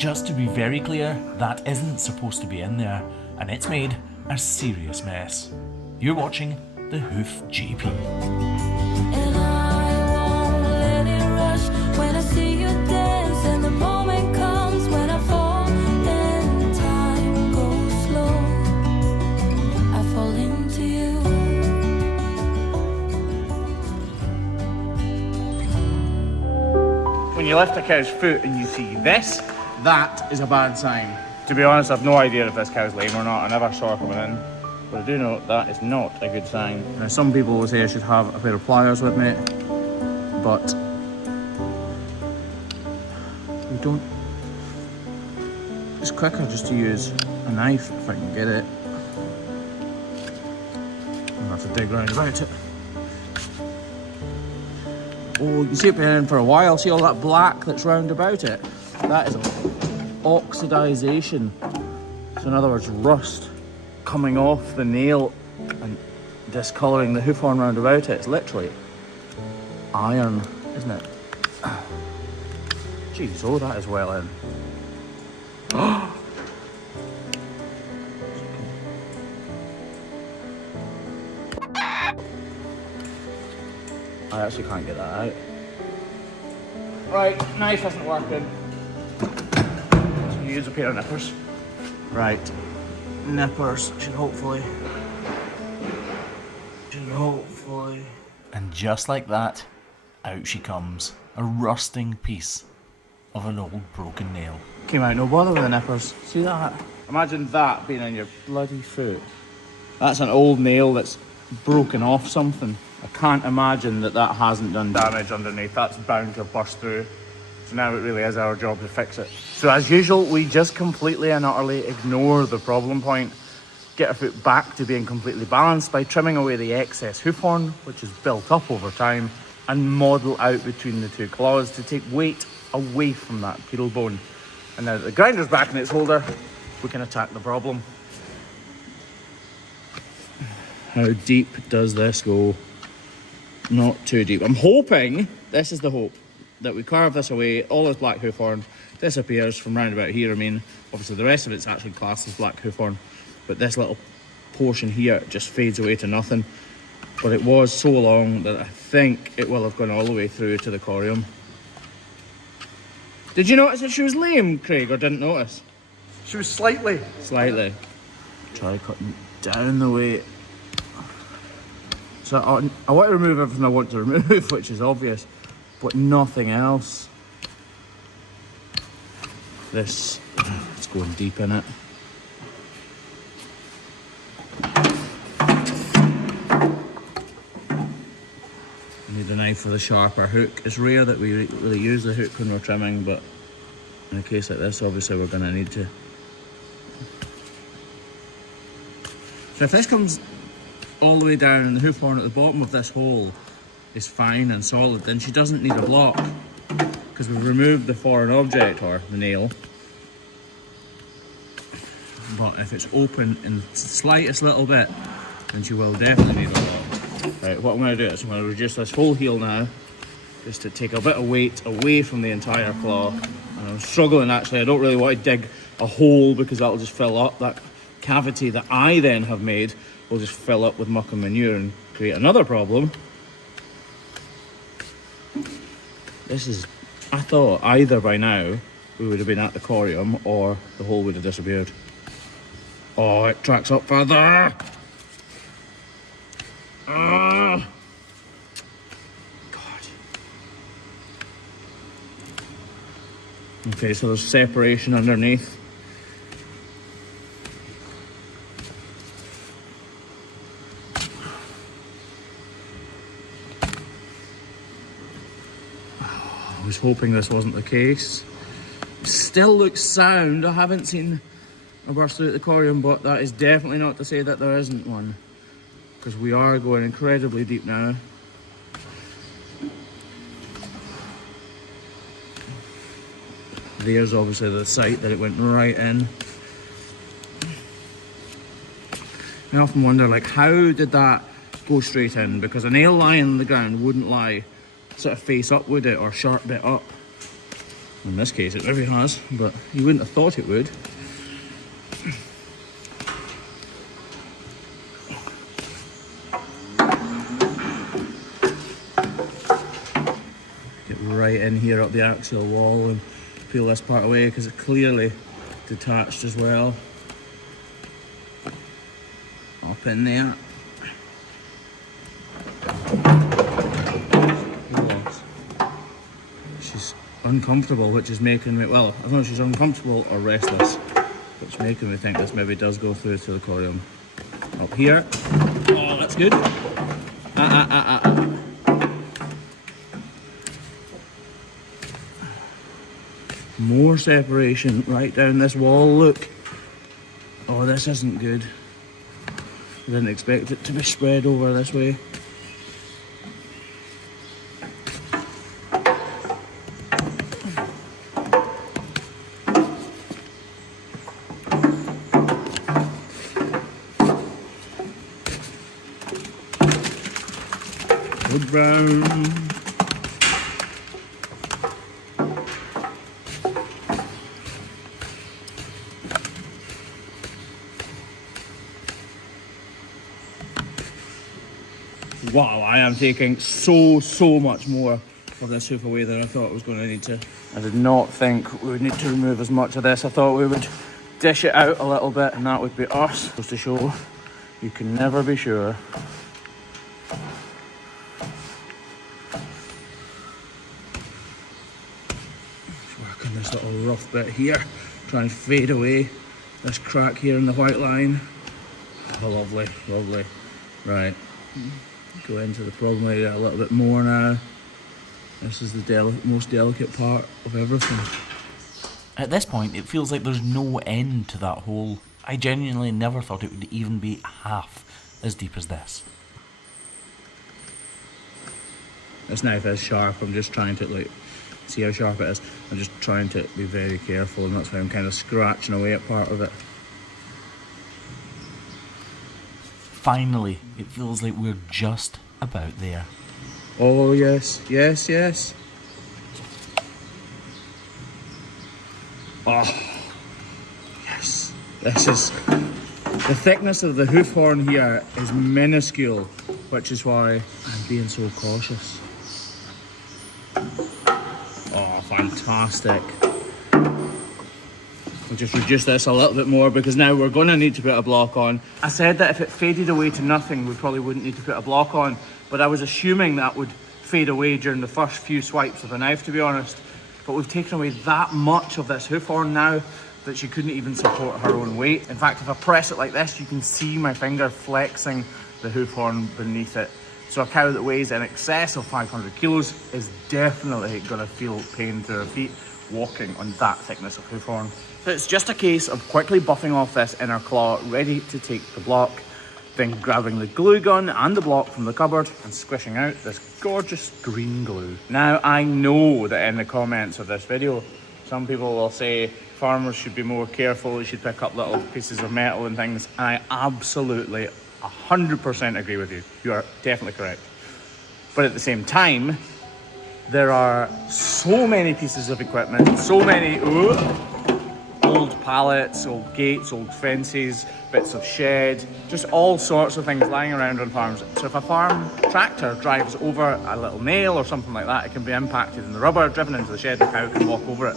just to be very clear, that isn't supposed to be in there, and it's made a serious mess. You're watching the Hoof GP. And I won't let it rush when I see you dance, and the moment comes when I fall and time goes slow. I fall into you. When you lift a cow's foot and you see this, that is a bad sign. To be honest, I've no idea if this cow's lame or not. I never saw her coming in, but I do know that is not a good sign. Now, some people will say I should have a pair of pliers with me, but we don't. It's quicker just to use a knife if I can get it. I have to dig round about it. Oh, you can see it been in for a while. See all that black that's round about it? That is oxidization. So in other words, rust coming off the nail and discolouring the hoof horn round about it. It's literally iron, isn't it? Jeez, oh, that is well in. I actually can't get that out. Right, knife isn't working. So you use a pair of nippers. Right, nippers should hopefully. And just like that, out she comes. A rusting piece of an old broken nail. Came out no bother with the nippers. See that? Imagine that being in your bloody foot. That's an old nail that's broken off something. I can't imagine that that hasn't done damage underneath. That's bound to burst through. So now it really is our job to fix it. So as usual, we just completely and utterly ignore the problem point, get our foot back to being completely balanced by trimming away the excess hoof horn, which is built up over time, and model out between the two claws to take weight away from that pedal bone. And now that the grinder's back in its holder, we can attack the problem. How deep does this go? Not too deep. I'm hoping, this is the hope, that we carve this away, all this black hoof horn disappears from round about here. I mean, obviously the rest of it's actually classed as black hoof horn, but this little portion here just fades away to nothing. But it was so long that I think it will have gone all the way through to the corium. Did you notice that she was lame, Craig, or didn't notice? She was slightly. Slightly. Try cutting down the weight. So I want to remove everything I want to remove, which is obvious, but nothing else. This, it's going deep in it. Need a knife with a sharper hook. It's rare that we really use the hook when we're trimming, but in a case like this, obviously we're going to need to. So if this comes all the way down and the hoof horn at the bottom of this hole is fine and solid, then she doesn't need a block because we've removed the foreign object, or the nail. But if it's open in the slightest little bit, then she will definitely need a block. Right, what I'm going to do is I'm going to reduce this whole heel now, just to take a bit of weight away from the entire claw. And I'm struggling actually, I don't really want to dig a hole because that'll just fill up. That cavity that I then have made will just fill up with muck and manure and create another problem. This is, I thought either by now we would have been at the corium or the hole would have disappeared. Oh, it tracks up further. God. Okay, so there's separation underneath. I was hoping this wasn't the case. Still looks sound. I haven't seen a burst through at the corium, but that is definitely not to say that there isn't one, because we are going incredibly deep now. There's obviously the site that it went right in. I often wonder, like, how did that go straight in? Because a nail lying on the ground wouldn't lie sort of face up, would it, or sharp bit up? In this case it maybe has, but you wouldn't have thought it would. Get right in here up the axial wall and peel this part away because it's clearly detached as well. Up in there. She's uncomfortable, which is making me, well, I don't know if she's uncomfortable or restless, which is making me think this maybe does go through to the corium. Up here. Oh, that's good. More separation right down this wall, look. Oh, this isn't good. I didn't expect it to be spread over this way. Wood brown. Wow, I am taking so much more of this hoof away than I thought I was going to need to. I did not think we would need to remove as much of this. I thought we would dish it out a little bit and that would be us. Just to show you can never be sure. Just working this little rough bit here, try and fade away this crack here in the white line. Oh, lovely, lovely. Right. Go into the problem area a little bit more now. This is the most delicate part of everything. At this point, it feels like there's no end to that hole. I genuinely never thought it would even be half as deep as this. This knife is sharp. I'm just trying to see how sharp it is. I'm just trying to be very careful, and that's why I'm kind of scratching away at part of it. Finally, it feels like we're just about there. Oh yes, yes, yes. Oh, yes. This is, the thickness of the hoof horn here is minuscule, which is why I'm being so cautious. Oh, fantastic. We'll just reduce this a little bit more because now we're going to need to put a block on. I said that if it faded away to nothing, we probably wouldn't need to put a block on, but I was assuming that would fade away during the first few swipes of the knife, to be honest. But we've taken away that much of this hoof horn now that she couldn't even support her own weight. In fact, if I press it like this, you can see my finger flexing the hoof horn beneath it. So a cow that weighs in excess of 500 kilos is definitely going to feel pain through her feet walking on that thickness of hoof horn. So it's just a case of quickly buffing off this inner claw, ready to take the block, then grabbing the glue gun and the block from the cupboard and squishing out this gorgeous green glue. Now, I know that in the comments of this video, some people will say farmers should be more careful, they should pick up little pieces of metal and things, and I absolutely 100% agree with you. You are definitely correct. But at the same time, there are so many pieces of equipment, so many old pallets, old gates, old fences, bits of shed, just all sorts of things lying around on farms. So if a farm tractor drives over a little nail or something like that, it can be impacted in the rubber, driven into the shed, the cow can walk over it.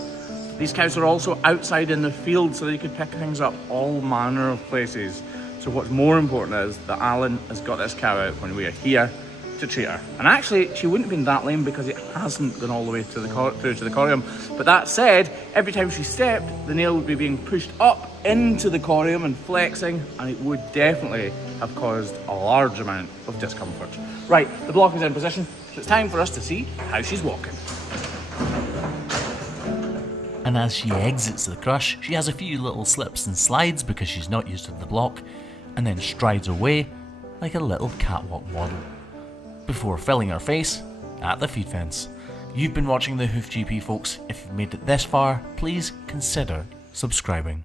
These cows are also outside in the field, so they could pick things up all manner of places. So what's more important is that Alan has got this cow out when we are here to treat her. And actually, she wouldn't have been that lame because it hasn't gone all the way to the through to the corium. But that said, every time she stepped, the nail would be being pushed up into the corium and flexing, and it would definitely have caused a large amount of discomfort. Right, the block is in position, so it's time for us to see how she's walking. And as she exits the crush, she has a few little slips and slides because she's not used to the block, and then strides away like a little catwalk model, before filling her face at the feed fence. You've been watching the Hoof GP, folks. If you've made it this far, please consider subscribing.